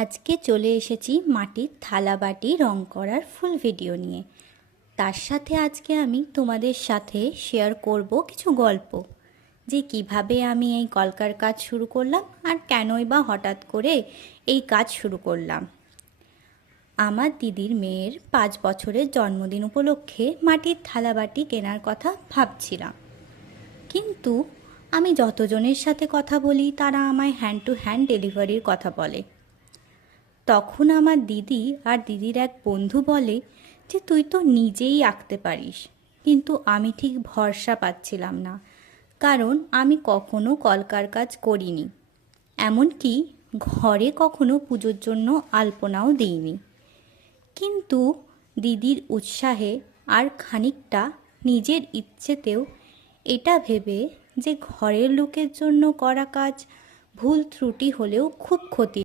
আজকে চলে এসেছি মাটির থালা বাটি রং করার ফুল ভিডিও নিয়ে। তার সাথে আজকে আমি তোমাদের সাথে শেয়ার করব কিছু গল্প, যে কিভাবে আমি এই কলকার কাজ শুরু করলাম আর কেনই বা হঠাৎ করে এই কাজ শুরু করলাম। আমার দিদির মেয়ের 5 বছরের জন্মদিন উপলক্ষে মাটির থালা বাটি কেনার কথা ভাবছিলাম, কিন্তু আমি যতজনের সাথে কথা বলি তারা আমায় হ্যান্ড টু হ্যান্ড ডেলিভারির কথা বলে। তখন আমার দিদি আর দিদির এক বন্ধু বলে যে তুই তো নিজেই আঁকতে পারিস, কিন্তু আমি ঠিক ভরসা পাচ্ছিলাম না, কারণ আমি কখনো কলকার কাজ করিনি, এমনকি ঘরে কখনো পুজোর জন্য আলপনাও দিইনি। কিন্তু দিদির উৎসাহে আর খানিকটা নিজের ইচ্ছেতেও এটা ভেবে যে ঘরের লোকের জন্য করা কাজ ভুল ত্রুটি হলেও খুব ক্ষতি